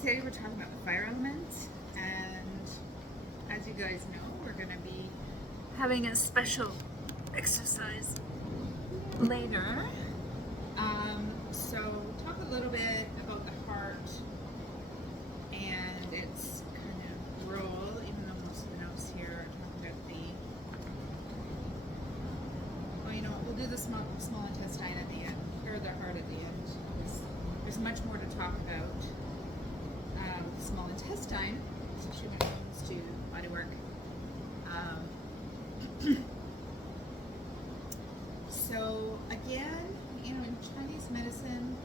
Today we're talking about the fire element, and as you guys know, we're going to be having a special exercise later. So talk a little bit about the heart and its kind of role, even though most of the notes here are talking about we'll do the small intestine at the end, or the heart at the end. There's much more to talk about. The small intestine, especially when it comes to body work. So again, in Chinese medicine,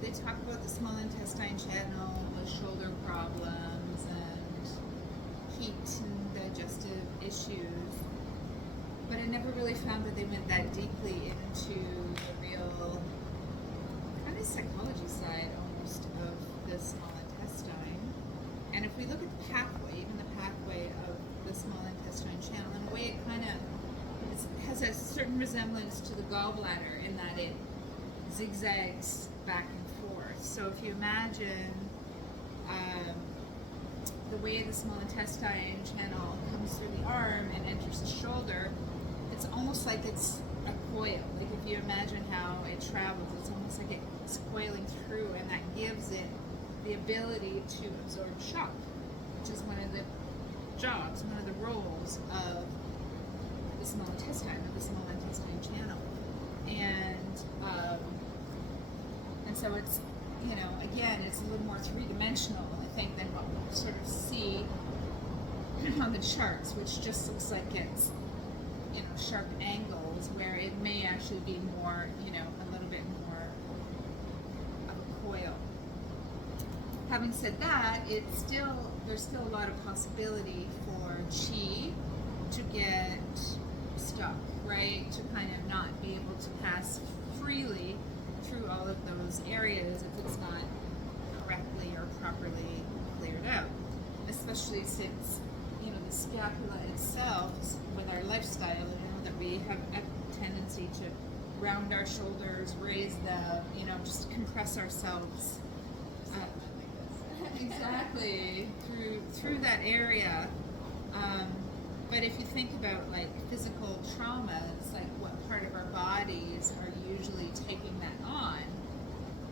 they talk about the small intestine channel, the shoulder problems, and heat and digestive issues. But I never really found that they went that deeply into the real kind of psychology side almost of the small intestine. And if we look at the pathway, even the pathway of the small intestine channel, in a way it kind of has a certain resemblance to the gallbladder in that it zigzags back and forth. So if you imagine the way the small intestine channel comes through the arm and enters the shoulder, it's almost like it's a coil. Like if you imagine how it travels, it's almost like it's coiling through, and that gives it the ability to absorb shock, which is one of the jobs, one of the roles of the small intestine, of the small intestine channel. And so it's, again, it's a little more three-dimensional, I think, than what we sort of see on the charts, which just looks like it's, sharp angles, where it may actually be more, a little bit more of a coil. Having said that, there's still a lot of possibility for qi to get stuck, right? To kind of not be able to pass freely through all of those areas if it's not correctly or properly cleared out. Especially since, the scapula itself, with our lifestyle, that we have a tendency to round our shoulders, raise them, just compress ourselves. Exactly, through that area. But if you think about like physical traumas, like what part of our bodies are usually taking that on,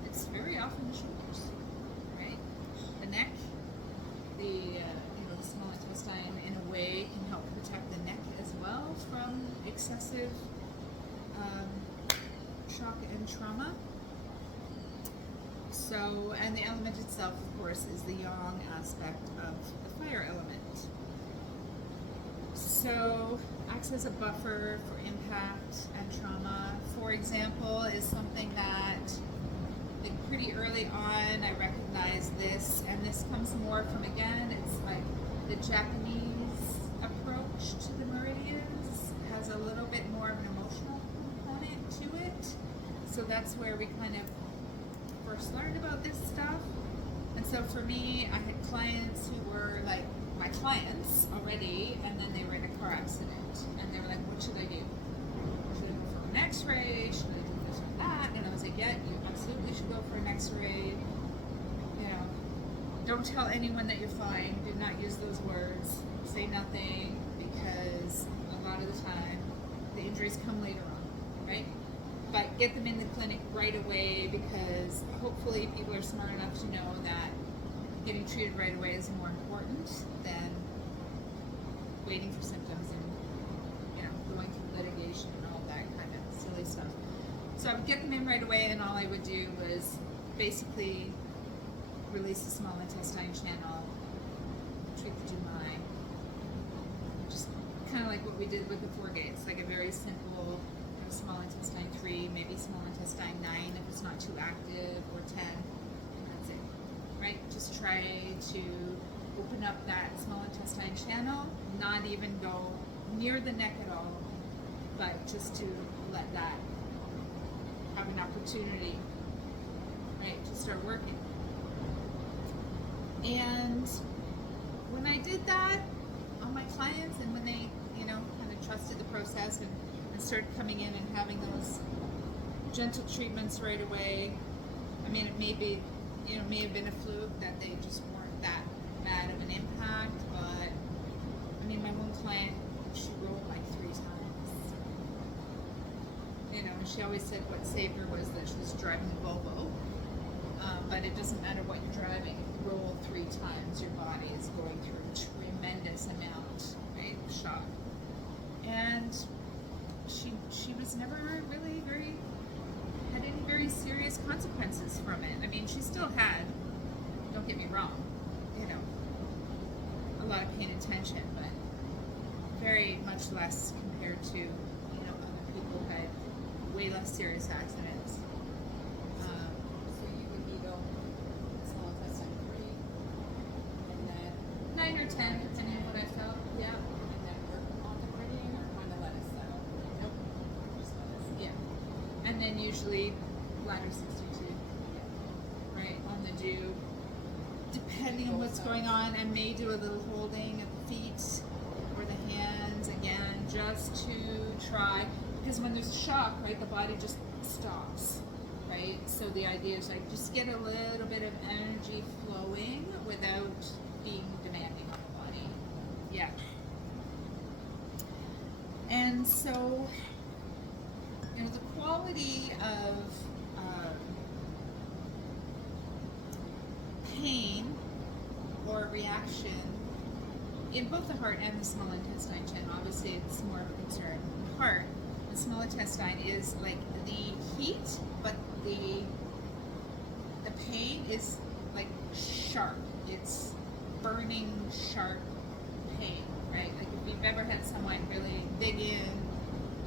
it's very often the shoulders, right? The neck, the small intestine in a way can help protect the neck as well from excessive shock and trauma. So, and the element itself, of course, is the yang aspect of the fire element. So, acts as a buffer for impact and trauma, for example, is something that pretty early on I recognized this, and this comes more from, again, it's like the Japanese approach to the meridians has a little bit more of an emotional component to it. So that's where we kind of first learned about this stuff. And so for me, I had clients who were like my clients already, and then they were in a car accident, and they were like, what should I do? Should I go for an x-ray? Should I do this or that? And I was like, yeah, you absolutely should go for an x-ray. Don't tell anyone that you're fine. Do not use those words. Say nothing, because a lot of the time the injuries come later on, right? But get them in the clinic right away, because hopefully people are smart enough to know that getting treated right away is more important than waiting for symptoms and going through litigation and all that kind of silly stuff. So I would get them in right away, and all I would do was basically release the small intestine channel, treat the Jumai, just kind of like what we did with the 4 gates, like a very simple small intestine 3, maybe small intestine 9 if it's not too active, or 10, and that's it, right? Just try to open up that small intestine channel, not even go near the neck at all, but just to let that have an opportunity, right, to start working. And when I did that on my clients, and when they, kind of trusted the process and started coming in and having those gentle treatments right away, I mean, it may be you know, may have been a fluke that they just weren't that bad of an impact, but I mean, my one client, she rolled like 3 times. You know, and she always said what saved her was that she was driving a Volvo. But it doesn't matter what you're driving. If you roll 3 times, your body is going through a tremendous amount, right, of shock. And she was never really had any very serious consequences from it. I mean, she still had, don't get me wrong, you know, a lot of pain and tension, but very much less compared to, you know, other people who had way less serious accidents. So you would be go small intestine 3, and then 9 or 10, depending on what I felt. Yeah. and then work on the meridian, or kind of let it settle. Nope. Just let it settle. Yeah. And then usually bladder 62, right, on the dew. Depending on what's going on, I may do a little holding at the feet or the hands, again, just to try, because when there's a shock, right, the body just stops, right? So the idea is like just get a little bit of energy flowing without being demanding on the body. Yeah. And so, you know, the quality of pain or reaction in both the heart and the small intestine channel, obviously it's more of a concern in the heart. The small intestine is like the heat, but the pain is like sharp. It's burning sharp pain, right? Like if you've ever had someone really dig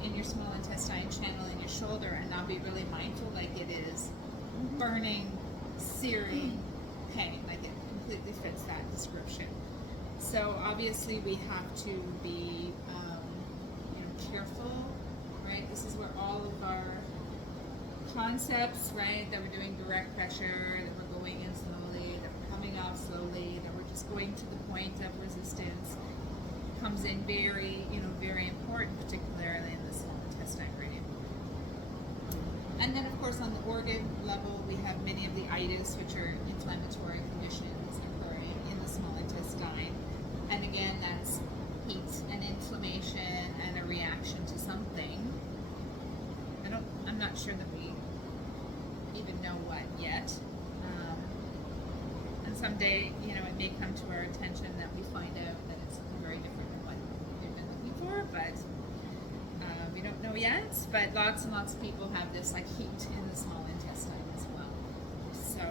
in your small intestine channel in your shoulder and not be really mindful, like it is burning, searing pain, like it completely fits that description. So obviously we have to be, you know, careful, right? This is where all of our concepts, right, that we're doing direct pressure, that we're going in slowly, that we're coming off slowly, that we're just going to the point of resistance, comes in very, you know, very important, particularly in the small intestine meridian. And then, of course, on the organ level, we have many of the itis, which are inflammatory conditions occurring in the small intestine. And again, that's heat and inflammation and a reaction to something. I'm not sure that we even know what yet. And someday, you know, it may come to our attention that we find out that it's something very different than what we've been looking for, but we don't know yet. But lots and lots of people have this like heat in the small intestine as well. So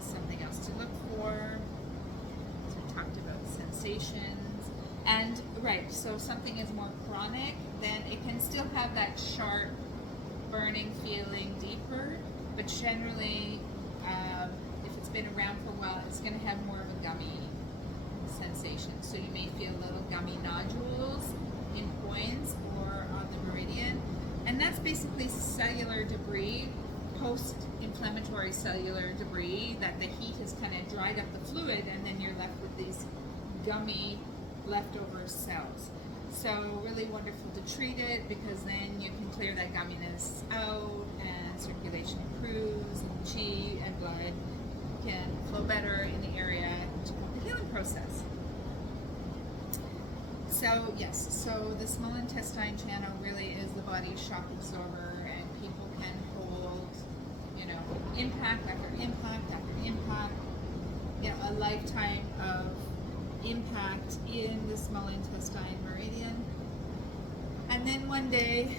something else to look for. So we talked about sensations. And right, so if something is more chronic, then it can still have that sharp burning feeling deeper, but generally if it's been around for a while, it's going to have more of a gummy sensation. So you may feel little gummy nodules in points or on the meridian, and that's basically cellular debris, post-inflammatory cellular debris, that the heat has kind of dried up the fluid, and then you're left with these gummy leftover cells. So really wonderful to treat it, because then you can clear that gumminess out and circulation improves and chi and blood can flow better in the area to help the healing process. So yes, so the small intestine channel really is the body's shock absorber, and people can hold, you know, impact after impact after impact, you know, a lifetime of impact in the small intestine meridian, and then one day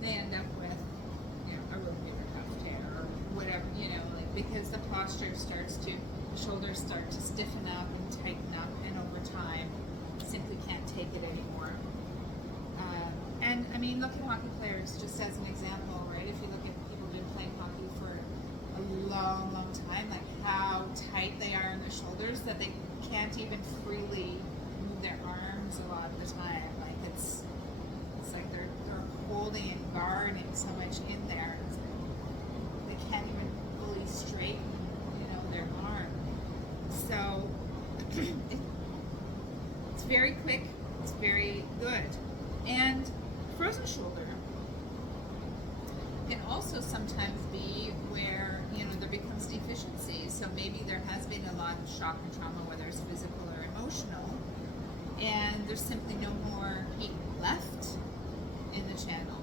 they end up with, you know, a rotator cuff tear or whatever, you know, like, because the posture starts to, the shoulders start to stiffen up and tighten up, and over time simply can't take it anymore. And I mean, look at hockey players just as an example, right? If you look at people who've been playing hockey for a long, long time, like how tight they are in their shoulders that they can't even freely move their arms a lot of the time. Like it's like they're holding and guarding so much in there. It's like they can't even fully straighten, you know, their arm. So it's very quick. It's very good. And frozen shoulder can also sometimes be where, you know, there becomes deficiency. So maybe there has been a lot of shock and trauma, whether it's physical or emotional, and there's simply no more heat left in the channel,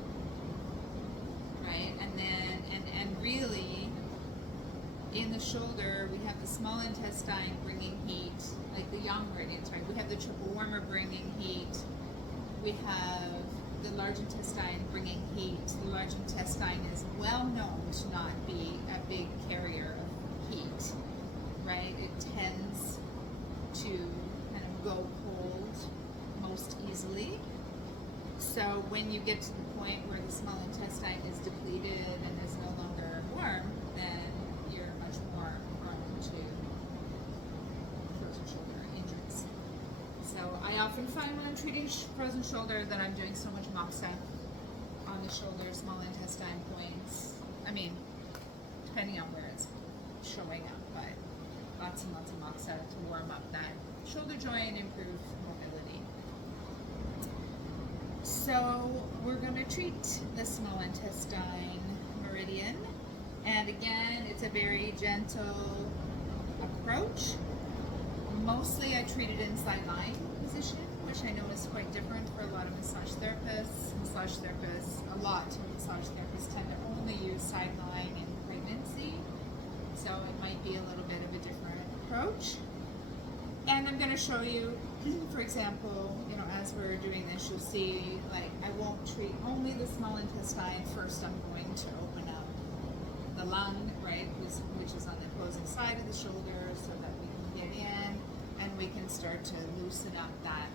right? And then, and really, in the shoulder, we have the small intestine bringing heat, like the yang meridians, right? We have the triple warmer bringing heat. We have the large intestine bringing heat. The large intestine is well known to not be a big carrier of heat, right? It tends to kind of go cold most easily. So when you get to the point where the small intestine is depleted and is no longer warm, then you're much more prone to frozen shoulder injuries. So I often find when I'm treating frozen shoulder that I'm doing so much moxa on the shoulder, small intestine points. I mean, depending on where it's showing up, but lots and lots of moxa to warm up that shoulder joint, improve mobility. So we're going to treat the small intestine meridian, and again, it's a very gentle approach. Mostly I treat it in side lying position, which I know is quite different for a lot of massage therapists. A lot of massage therapists tend to only use side lying in pregnancy, so it might be a little bit of a different approach. And I'm going to show you, for example, you know, as we're doing this, you'll see, like, I won't treat only the small intestine. First, I'm going to open up the lung, right, which is on the opposing side of the shoulder, so that we can get in and we can start to loosen up that